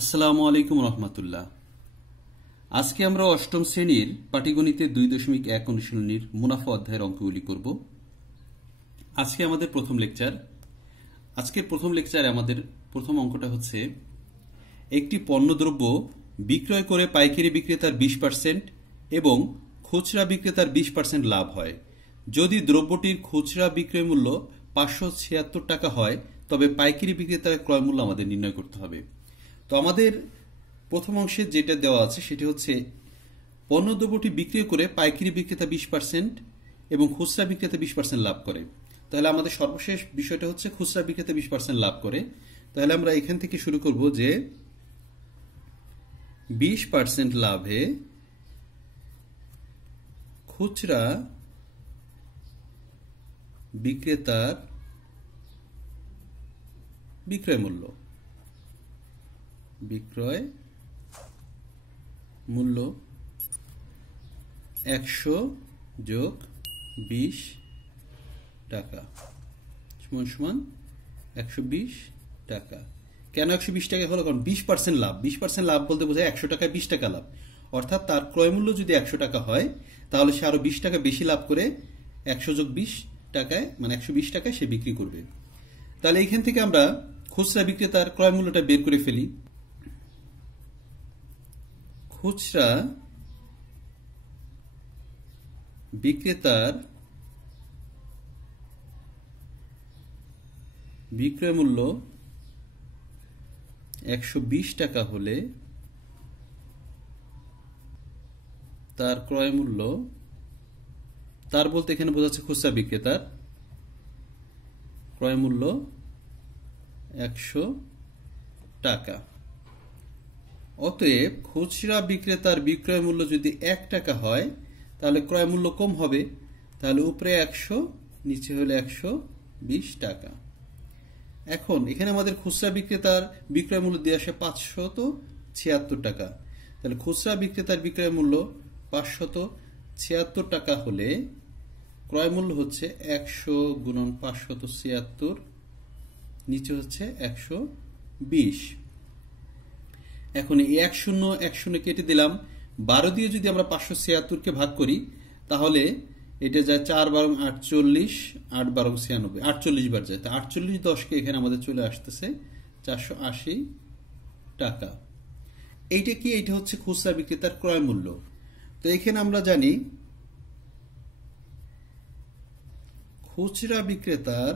আসসালামু আলাইকুম রহমতুল্লাহ। আজকে আমরা অষ্টম শ্রেণীর পাটিগণিতের 2.1 অনুশীলনীর মুনাফা অধ্যায়ের অঙ্কগুলি করব। আজকে আমাদের প্রথম লেকচার। আজকের প্রথম লেকচারে আমাদের প্রথম অঙ্কটা হচ্ছে, একটি পণ্যদ্রব্য বিক্রয় করে পাইকারি বিক্রেতার 20% এবং খুচরা বিক্রেতার 20% লাভ হয়। যদি দ্রব্যটির খুচরা বিক্রয় মূল্য 576 টাকা হয়, তবে পাইকারি বিক্রেতার ক্রয় মূল্য আমাদের নির্ণয় করতে হবে। তো আমাদের প্রথম অংশে যেটা দেওয়া আছে সেটি হচ্ছে, পণ্যদ্রব্যটি বিক্রি করে পাইকারি বিক্রেতা 20% এবং খুচরা বিক্রেতা 20% লাভ করে। তাহলে আমাদের সর্বশেষ বিষয়টা হচ্ছে খুচরা বিক্রেতা 20% লাভ করে। তাহলে আমরা এখান থেকে শুরু করব যে 20% লাভে খুচরা বিক্রেতার বিক্রয় মূল্য 100 যোগ 20 টাকা সমান সমান 120 টাকা। কেন 120 টাকা হলো? কারণ 20% লাভ। 20% লাভ বলতে বোঝায় 100 টাকায় 20 টাকা লাভ। অর্থাৎ তার ক্রয় মূল্য যদি 100 টাকা হয়, তাহলে সে আরো 20 টাকা বেশি লাভ করে 100 যোগ 20 টাকায়, মানে 120 টাকায় সে বিক্রি করবে। তাহলে এইখান থেকে আমরা খুচরা বিক্রেতার ক্রয় মূল্যটা বের করে ফেলি। খুচরা বিক্রেতার বিক্রয় মূল্য 120 টাকা হলে তার ক্রয় মূল্য, তার বলতে এখানে বোঝাচ্ছে খুচরা বিক্রেতার ক্রয় মূল্য 100 টাকা। অতএব খুচরা বিক্রেতার বিক্রয় মূল্য যদি 1 টাকা হয়, তাহলে ক্রয় মূল্য কম হবে। তাহলে উপরে 100, নিচে হলে 120 টাকা। এখন এখানে আমাদের খুচরা বিক্রেতার বিক্রয় মূল্য দিয়ে আসে 576 টাকা। তাহলে খুচরা বিক্রেতার বিক্রয় মূল্য 576 টাকা হলে ক্রয় মূল্য হচ্ছে 100 গুণন 576, নিচে হচ্ছে 120। এখন এই 10 কেটে দিলাম। 12 দিয়ে যদি আমরা 576 কে ভাগ করি, তাহলে এটা যায় 4 বারং 48, 8 বারং 96, 48 বার যায়। 48 10 কে এখানে আমাদের চলে আসতেছে 480 টাকা। এইটা কি? এইটা হচ্ছে খুচরা বিক্রেতার ক্রয় মূল্য। তো এখানে আমরা জানি খুচরা বিক্রেতার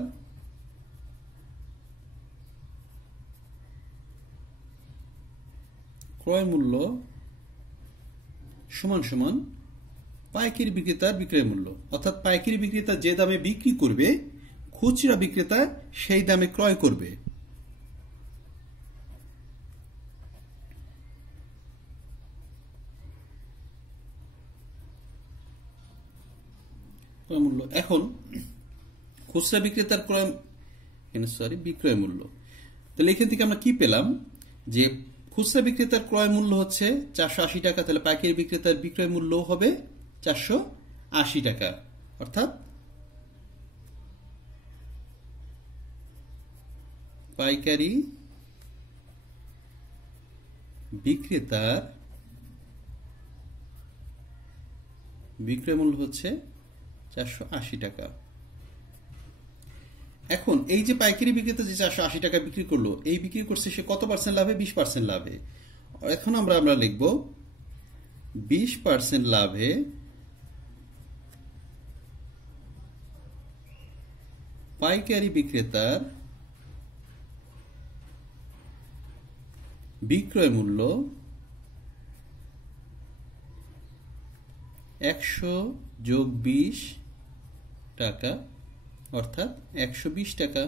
ক্রয় মূল্য সমান সমান পাইকারি বিক্রেতার বিক্রয় মূল্য। অর্থাৎ পাইকারি বিক্রেতা যে দামে বিক্রি করবে, খুচরা বিক্রেতা সেই দামে ক্রয় করবে। ক্রয় মূল্য। এখন খুচরা বিক্রেতার বিক্রয় মূল্য। তাহলে এখান থেকে আমরা কি পেলাম? যে খুচরা বিক্রেতার ক্রয় মূল্য হচ্ছে 480 টাকা, তাহলে পাইকারি বিক্রেতার বিক্রয় মূল্য হবে 480 টাকা। অর্থাৎ পাইকারি বিক্রেতার বিক্রয় মূল্য হচ্ছে 480 টাকা। এখন এই যে পাইকারি বিক্রেতা যে 480 টাকা বিক্রি করলো, এই বিক্রি করছে সে কত পার্সেন্ট লাভে? 20% লাভে। এখন আমরা লিখব 20% লাভে পাইকারি বিক্রেতার বিক্রয় মূল্য 100 যোগ 20 টাকা, অর্থাৎ 120 টাকা।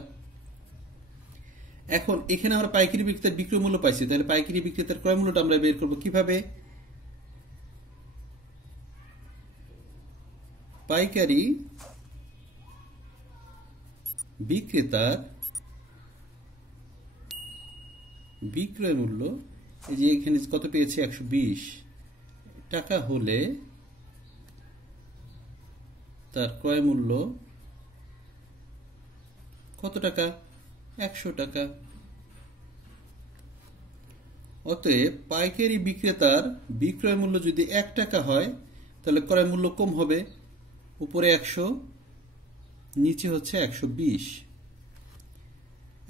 এখন এখানে আমরা পাইকারি বিক্রেতার বিক্রয় মূল্য পাইছি, তাহলে পাইকারি বিক্রেতার ক্রয় মূল্যটা আমরা বের করব কিভাবে? পাইকারি বিক্রেতার বিক্রয় মূল্য, এই যে এখানে কত পেয়েছি? 120 টাকা হলে তার ক্রয় মূল্য কত টাকা? 100 টাকা। অতএব পাইকারি বিক্রেতার বিক্রয় মূল্য যদি 1 টাকা হয় তাহলে ক্রয় মূল্য কম হবে, উপরে 100 নিচে হচ্ছে 120।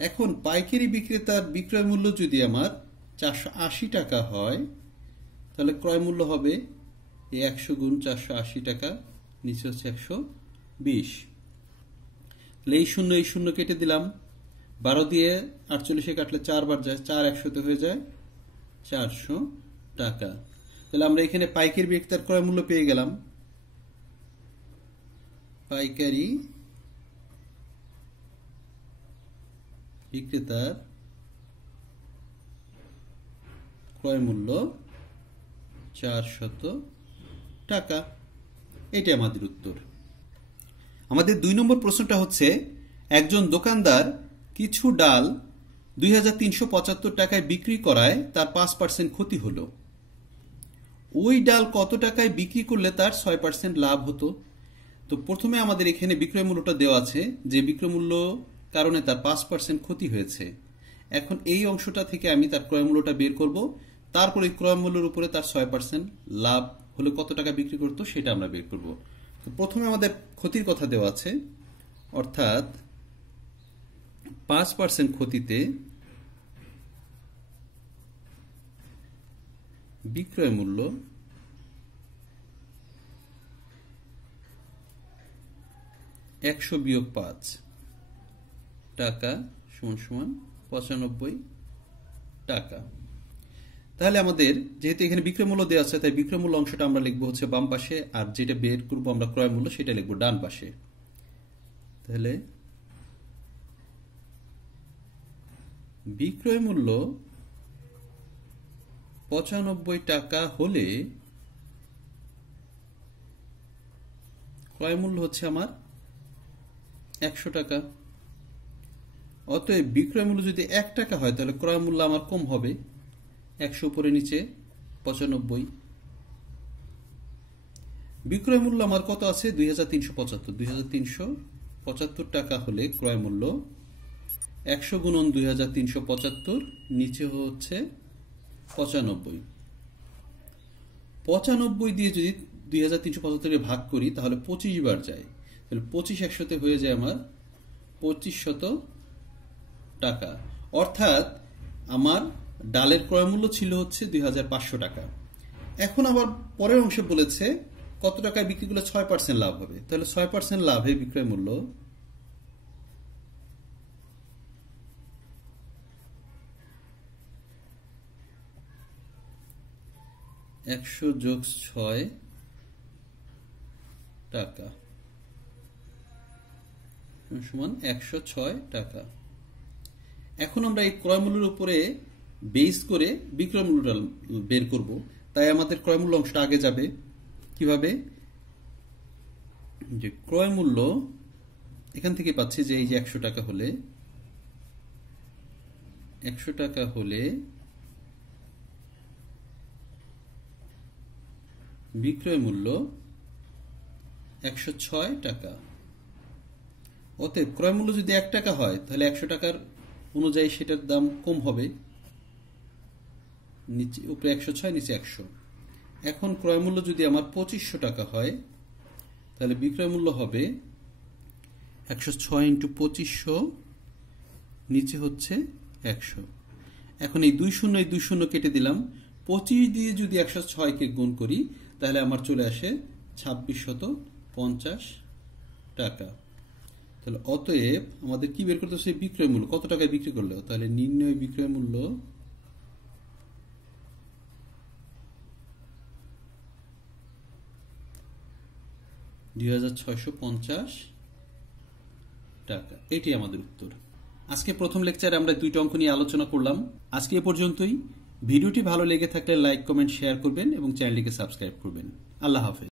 এখন পাইকারি বিক্রেতার বিক্রয় মূল্য যদি আমার 480 টাকা হয় তাহলে ক্রয় মূল্য হবে 100 গুণ 480 টাকা, নিচে হচ্ছে 120। এই শূন্য কেটে দিলাম, 12 দিয়ে 48 কাটলে 4 বার যায়, 4 100তে হয়ে যায় 400 টাকা। তাহলে আমরা এখানে পাইকারি বিক্রেতার ক্রয় মূল্য পেয়ে গেলাম। পাইকারি বিক্রেতার ক্রয় মূল্য 400 টাকা। এটাই আমাদের উত্তর। আমাদের 2 নম্বর প্রশ্নটা হচ্ছে, একজন দোকানদার কিছু ডাল 2375 টাকায় বিক্রি করায় তার 5% ক্ষতি হলো। ওই ডাল কত টাকায় বিক্রি করলে তার 6% লাভ হতো? তো প্রথমে আমাদের এখানে বিক্রয় মূল্যটা দেওয়া আছে, যে বিক্রয় মূল্য কারণে তার 5% ক্ষতি হয়েছে। এখন এই অংশটা থেকে আমি তার ক্রয় মূল্যটা বের করব, তারপরে ক্রয় মূল্যের উপরে তার 6% লাভ হলে কত টাকা বিক্রি করতো সেটা আমরা বের করব। তো প্রথমে আমাদের ক্ষতির কথা দেওয়া আছে, অর্থাৎ 5% ক্ষতিতে বিক্রয় মূল্য 100 বিয়োগ 5 টাকা সমান 95 টাকা। তাহলে আমাদের যেহেতু এখানে বিক্রয় মূল্য দেওয়া আছে, তাই বিক্রয় মূল্য অংশটা আমরা লিখবো হচ্ছে বাম পাশে, আর যেটা বের করবো আমরা ক্রয় মূল্য সেটা লিখবো ডান পাশে। তাহলে বিক্রয় মূল্য 95 টাকা হলে ক্রয় মূল্য হচ্ছে আমার 100 টাকা। অতএব বিক্রয় মূল্য যদি 1 টাকা হয় তাহলে ক্রয় মূল্য আমার কম হবে, 100 উপরে নিচে 95। বিক্রয় মূল্য আমার কত আছে? 2375। 2375 টাকা হলে ক্রয় মূল্য 100 গুণন 2375, নিচে হচ্ছে 95। 95 দিয়ে যদি 2375 ভাগ করি তাহলে 25 বার যায়, তাহলে 25 100তে হয়ে যায় আমার 2500 টাকা। অর্থাৎ আমার ডালের ক্রয় মূল্য ছিল হচ্ছে 2500 টাকা। এখন আবার পরের অংশে বলেছে কত টাকায় বিক্রি করলে 6% লাভ হবে। তাহলে 6% লাভে বিক্রয় মূল্য 100 যোগ 6 টাকা সমান 106 টাকা। এখন আমরা এই ক্রয় মূল্যের উপরে বেস করে বিক্রয় মূল্যটা বের করব, তাই আমাদের ক্রয় মূল্য অংশটা আগে যাবে। কিভাবে? যে ক্রয় মূল্য এখান থেকে পাচ্ছি যে এই যে 100 টাকা হলে বিক্রয় মূল্য 106 টাকা। অতএব ক্রয় মূল্য যদি 1 টাকা হয় তাহলে 100 টাকার অনুযায়ী সেটার দাম কম হবে, নিচে উপরে 106 নিচে 100। এখন ক্রয় মূল্য যদি আমার 2500 টাকা হয় তাহলে বিক্রয় মূল্য হবে 106 ইন্টু 2500, নিচে হচ্ছে 100। এখন এই 2 শূন্য কেটে দিলাম, 25 দিয়ে যদি 106কে গুণ করি তাহলে আমার চলে আসে 2650 টাকা। তাহলে অতএব আমাদের কি বের করতে হচ্ছে? বিক্রয় মূল্য কত টাকায় বিক্রি করলো, তাহলে নির্ণয় বিক্রয় মূল্য 2650 টাকা। এটি আমাদের উত্তর। আজকে প্রথম লেকচারে আমরা 2টা অঙ্ক নিয়ে আলোচনা করলাম। আজকে এ পর্যন্তই। ভিডিওটি ভালো লেগে থাকলে লাইক, কমেন্ট, শেয়ার করবেন এবং চ্যানেলটিকে সাবস্ক্রাইব করবেন। আল্লাহ হাফেজ।